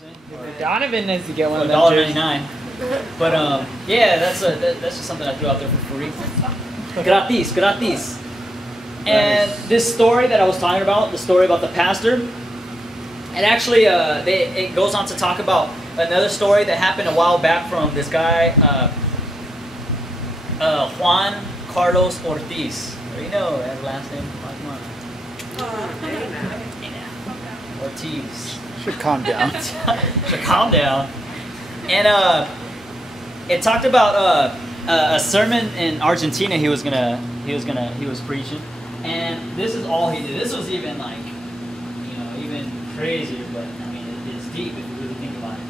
what I'm saying? Donovan needs to get one of them. $1.99. But yeah, that's just something I threw out there for free. Gratis. And this story that I was talking about, the story about the pastor, and actually it goes on to talk about another story that happened a while back from this guy, Juan Carlos Ortiz. You know that last name? Ortiz. Should calm down. Should calm down. And it talked about a sermon in Argentina he was preaching, and this is all he did. This was even like, even crazier, but I mean it's deep if you really think about it.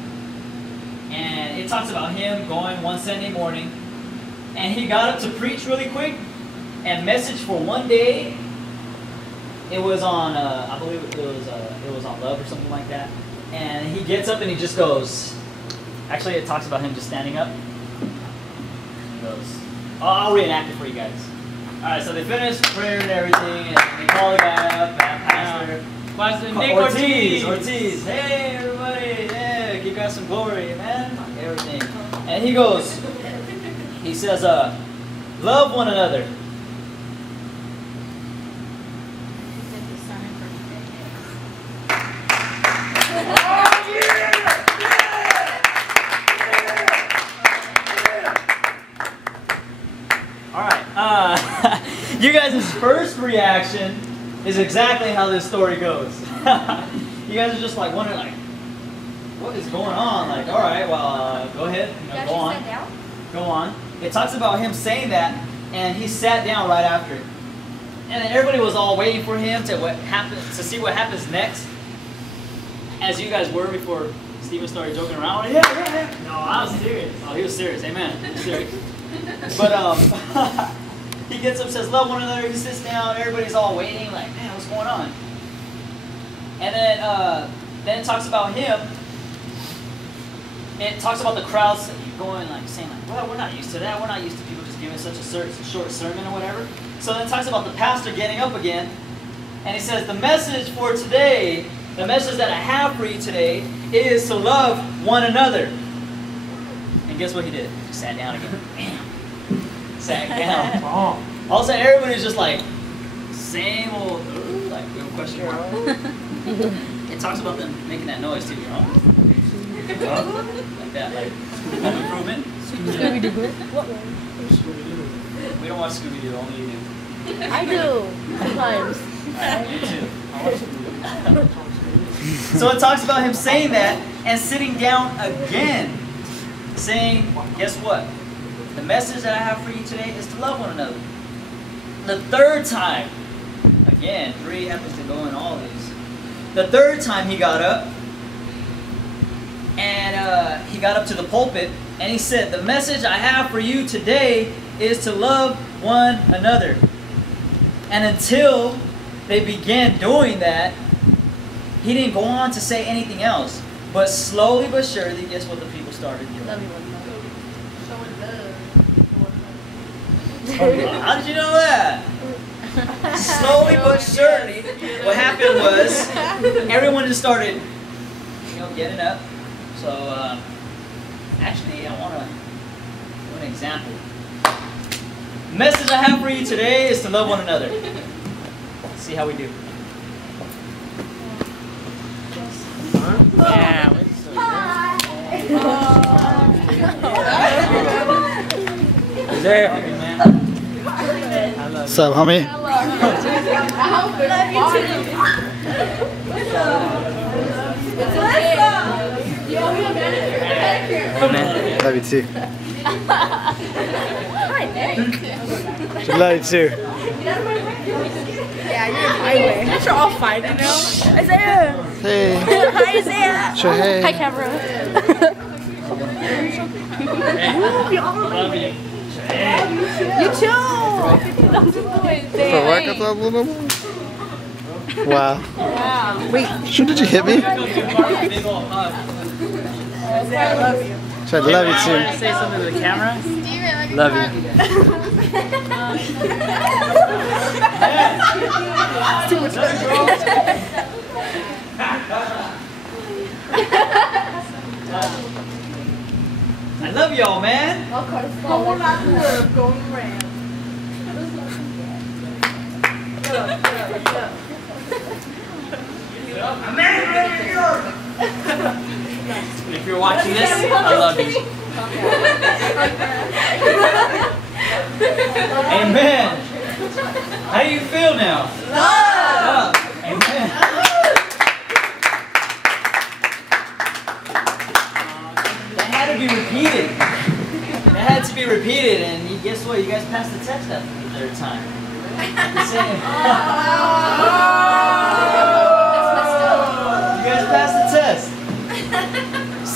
And it talks about him going one Sunday morning, and he got up to preach really quick, and message for one day. It was on, I believe it was on love or something like that. And he gets up and he just goes. Actually, it talks about him just standing up. He goes, I'll reenact it for you guys. All right, so they finished prayer and everything, and they call the guy up, pastor. Ortiz. Hey, everybody. Yeah, give God some glory, man. Everything. And he goes. He says, love one another. You guys' first reaction is exactly how this story goes. You guys are just like wondering, like, what is going on? Like, all right, well, go ahead, go on. Go on. It talks about him saying that, and he sat down right after it. And then everybody was all waiting for him to see what happens next. As you guys were before Stephen started joking around. Yeah. No, I was serious. Oh, he was serious. Amen. He was serious. But he gets up, says, love one another. He sits down. Everybody's all waiting, like, man, what's going on? And then it talks about him. It talks about the crowds going, like, saying, like, well, we're not used to that. We're not used to people just giving such a short sermon or whatever. So then it talks about the pastor getting up again. And he says, the message for today, the message that I have for you today is to love one another. And guess what he did? He sat down again. Bam. Sat down. All of a sudden, everybody's just like, same old, like, little question mark. It talks about them making that noise too, like that, like, home improvement. Scooby-Doo. What? We don't watch Scooby-Doo, only you do. I do, sometimes. Me too. I watch Scooby-Doo. So it talks about him saying that and sitting down again, saying, guess what? The message that I have for you today is to love one another. The third time, again, 3 happens to go in all these. The third time he got up, and he got up to the pulpit, and he said, the message I have for you today is to love one another. And until they began doing that, he didn't go on to say anything else. But slowly but surely, guess what the people started doing? Love you one another. Showing love. How did you know that? Slowly but surely, what happened was everyone just started, getting up. So actually, I want to do an example. The message I have for you today is to love one another. Let's see how we do. Yeah. Is there? What's up, homie? Love you too. She love you too. Yeah, you're in my way. You're all fine, Isaiah! Hey. Hi, Isaiah! Sure, hey. Hi, camera. Love you. You too! For what? Wow. Wow. Wait, sure, did you hit me? Isaiah, I love you. Sure, I love you too. Say something to the camera? Love you. Too much. I love y'all, man. Hold on, we're going around. If you're watching this, I love you. Amen. How do you feel now? Love. Amen. That had to be repeated. That had to be repeated, and guess what? You guys passed the test after the third time. The same. You guys passed the test.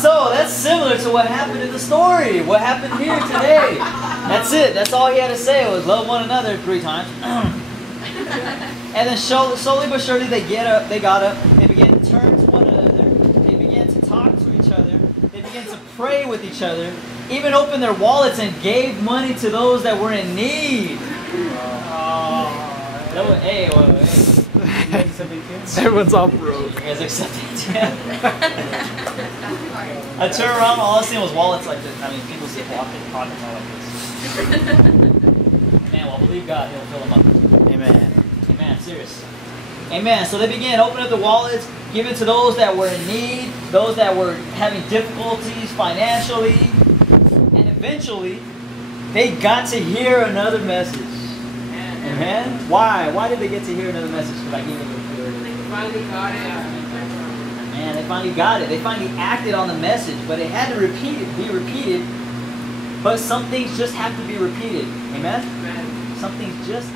So that's similar to what happened in the story. What happened here today. That's it. That's all he had to say was love one another 3 times. And then slowly but surely they got up. They began to turn to one another. They began to talk to each other. They began to pray with each other. Even opened their wallets and gave money to those that were in need. Hey. Everyone's all broke. You guys accepted it? I turned around, all I seen was wallets like this. I mean, people see pockets all like this. Man, well, believe God, He'll fill them up. Amen. Amen, serious. Amen. So they began opening up the wallets, giving to those that were in need, those that were having difficulties financially, and eventually, they got to hear another message. Amen. Why? Why did they get to hear another message? Because I gave them the purity. They finally got it. Man, they finally got it. They finally acted on the message, but it had to be repeated. But some things just have to be repeated. Amen? Amen. Some things just